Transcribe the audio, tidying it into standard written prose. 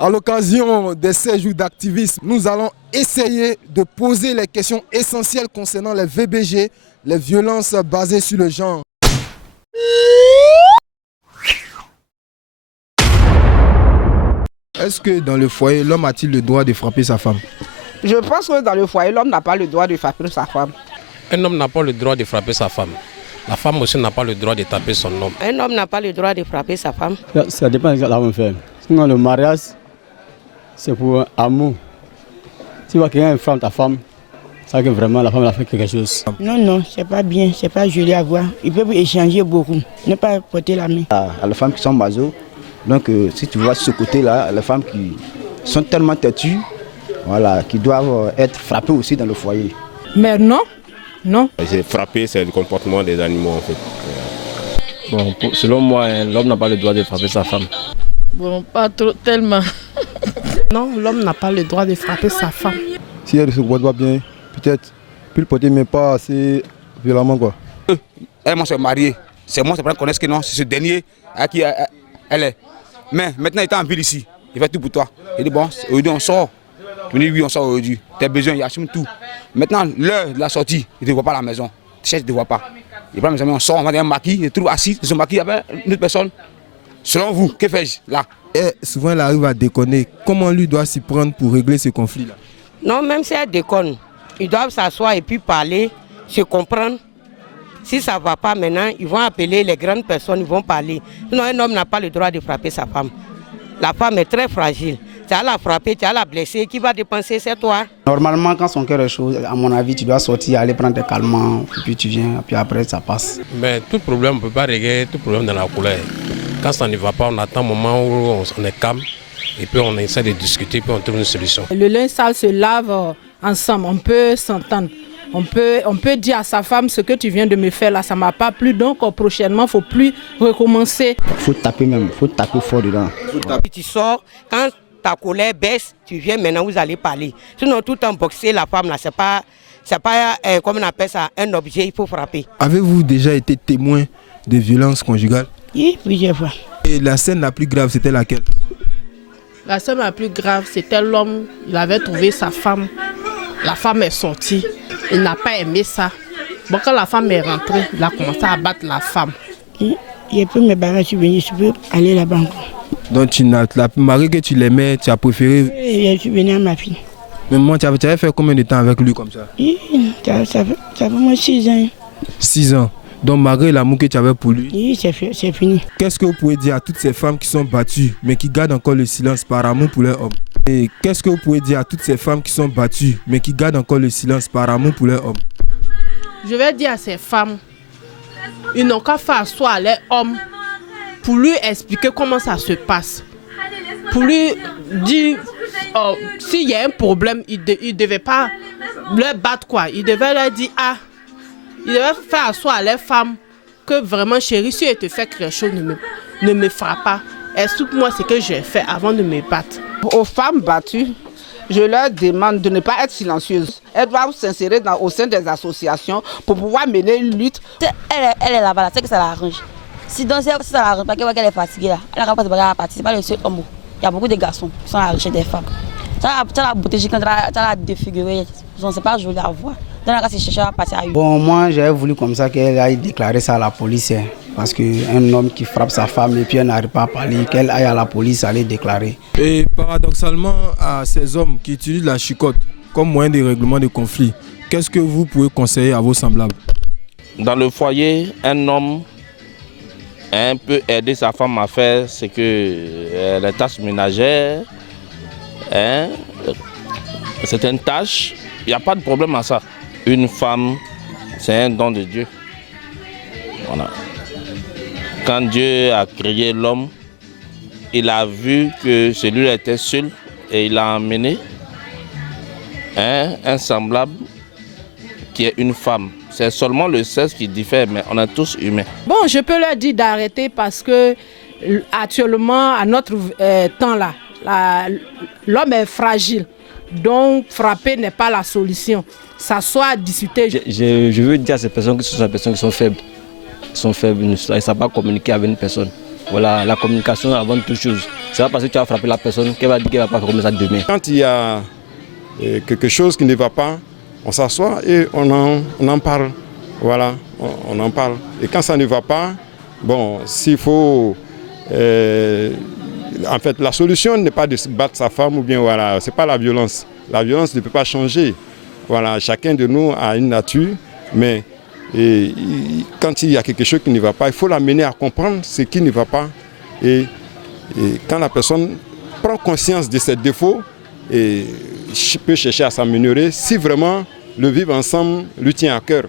À l'occasion de ces jours d'activisme, nous allons essayer de poser les questions essentielles concernant les VBG, les violences basées sur le genre. Est-ce que dans le foyer, l'homme a-t-il le droit de frapper sa femme? Je pense que dans le foyer, l'homme n'a pas le droit de frapper sa femme. Un homme n'a pas le droit de frapper sa femme. La femme aussi n'a pas le droit de taper son homme. Un homme n'a pas le droit de frapper sa femme. Ça dépend de la femme. Sinon, le mariage, c'est pour amour. Si tu vois quelqu'un frappe ta femme, c'est que vraiment la femme a fait quelque chose. Non, c'est pas bien, c'est pas joli à voir. Ils peuvent échanger beaucoup, ne pas porter la main. Les femmes qui sont maso, donc si tu vois ce côté-là, les femmes qui sont tellement têtues, voilà, qui doivent être frappées aussi dans le foyer. Mais non. Frapper, c'est le comportement des animaux en fait. Bon, selon moi, l'homme n'a pas le droit de frapper sa femme. Bon, pas trop, tellement. Non, l'homme n'a pas le droit de frapper sa femme. Si elle se comporte pas bien, peut-être, puis le porter, mais pas assez violemment, quoi. Elle s'est mariée. C'est moi, c'est pas connaître que non, c'est ce dernier à qui elle est. Mais maintenant, il est en ville ici. Il fait tout pour toi. Il dit bon, aujourd'hui on sort. Tu dis oui, on sort aujourd'hui. Tes besoins, il assume tout. Maintenant, l'heure de la sortie, il ne te voit pas à la maison. Tu ne te voit pas. Il prend mes amis, on sort, on va dans un maquis, il trouve assis, son maquis avec une autre personne. Selon vous, que fais-je là? Et souvent, elle arrive à déconner. Comment lui doit s'y prendre pour régler ce conflit-là? Non, même si elle déconne, ils doivent s'asseoir et puis parler, se comprendre. Si ça ne va pas maintenant, ils vont appeler les grandes personnes, ils vont parler. Sinon, un homme n'a pas le droit de frapper sa femme. La femme est très fragile. Tu as la frapper, tu as la blesser, qui va dépenser, c'est toi. Normalement, quand son cœur est chaud, à mon avis, tu dois sortir, aller prendre tes calmants, puis tu viens, puis après ça passe. Mais tout problème, on ne peut pas régler tout problème dans la colère. Quand ça ne va pas, on attend un moment où on est calme et puis on essaie de discuter, puis on trouve une solution. Le linge sale se lave ensemble, on peut s'entendre. On peut dire à sa femme, ce que tu viens de me faire là, ça ne m'a pas plu, donc prochainement, il ne faut plus recommencer. Il faut taper même, il faut taper fort dedans. Tu sors, quand ta colère baisse, tu viens maintenant, vous allez parler. Sinon, tout en boxer, la femme, là, c'est pas comme on appelle ça, un objet, il faut frapper. Avez-vous déjà été témoin de violences conjugales? Oui, plusieurs fois. Et la scène la plus grave, c'était laquelle? La scène la plus grave, c'était l'homme, il avait trouvé sa femme. La femme est sortie, il n'a pas aimé ça. Bon, quand la femme est rentrée, il a commencé à battre la femme. J'ai pris mes bagages, je suis venu aller là-bas. Donc la mariée que tu l'aimais, tu as préféré... Je suis venu à ma fille. Mais moi, tu avais fait combien de temps avec lui comme ça? Ça fait moins 6 ans. 6 ans. Donc malgré l'amour que tu avais pour lui? Oui, c'est fini. Qu'est-ce que vous pouvez dire à toutes ces femmes qui sont battues, mais qui gardent encore le silence par amour pour leur homme? Et qu'est-ce que vous pouvez dire à toutes ces femmes qui sont battues, mais qui gardent encore le silence par amour pour leur homme? Je vais dire à ces femmes, ils n'ont qu'à faire asseoir à leur homme pour lui expliquer comment ça se passe. Pour lui dire, s'il y a un problème, il ne devait pas leur battre quoi. Il devait leur dire, il devait faire asseoir à leur femme que vraiment, chérie, si elle te fait quelque chose, ne me frappe pas. Explique-moi ce que j'ai fait avant de me battre. Aux femmes battues, je leur demande de ne pas être silencieuses. Elles doivent s'insérer au sein des associations pour pouvoir mener une lutte. Elle est là-bas, c'est que ça l'arrange. Si ça l'arrange pas, qu'elle est fatiguée, elle n'a pas de partir. C'est pas le seul homme. Il y a beaucoup de garçons qui sont à la recherche des femmes. Ça la beauté, quand tu la défigurée, c'est pas joli à voir. Bon, moi j'ai voulu comme ça qu'elle aille déclarer ça à la police. Parce qu'un homme qui frappe sa femme et puis elle n'arrive pas à parler, qu'elle aille à la police aller déclarer. Et paradoxalement, à ces hommes qui utilisent la chicotte comme moyen de règlement de conflit, qu'est-ce que vous pouvez conseiller à vos semblables? Dans le foyer, un homme peut aider sa femme à faire ce que les tâches ménagères, certaines tâches, il n'y a pas de problème à ça. Une femme, c'est un don de Dieu. Voilà. Quand Dieu a créé l'homme, il a vu que celui-là était seul et il a emmené un semblable qui est une femme. C'est seulement le sexe qui diffère, mais on est tous humains. Bon, je peux leur dire d'arrêter parce que actuellement, à notre temps là, l'homme est fragile. Donc, frapper n'est pas la solution. S'asseoir, discuter. Je veux dire à ces personnes qui sont faibles. Ils ne savent pas communiquer avec une personne. Voilà, la communication avant toute chose. C'est pas parce que tu as frappé la personne qu'elle va dire qu'elle ne va pas faire comme ça demain. Quand il y a quelque chose qui ne va pas, on s'assoit et on en parle. Voilà, on en parle. Et quand ça ne va pas, bon, s'il faut... en fait, la solution n'est pas de battre sa femme ou bien voilà, c'est pas la violence. La violence ne peut pas changer. Voilà, chacun de nous a une nature, mais quand il y a quelque chose qui ne va pas, il faut l'amener à comprendre ce qui ne va pas. Et quand la personne prend conscience de ses défauts et peut chercher à s'améliorer, si vraiment le vivre ensemble lui tient à cœur.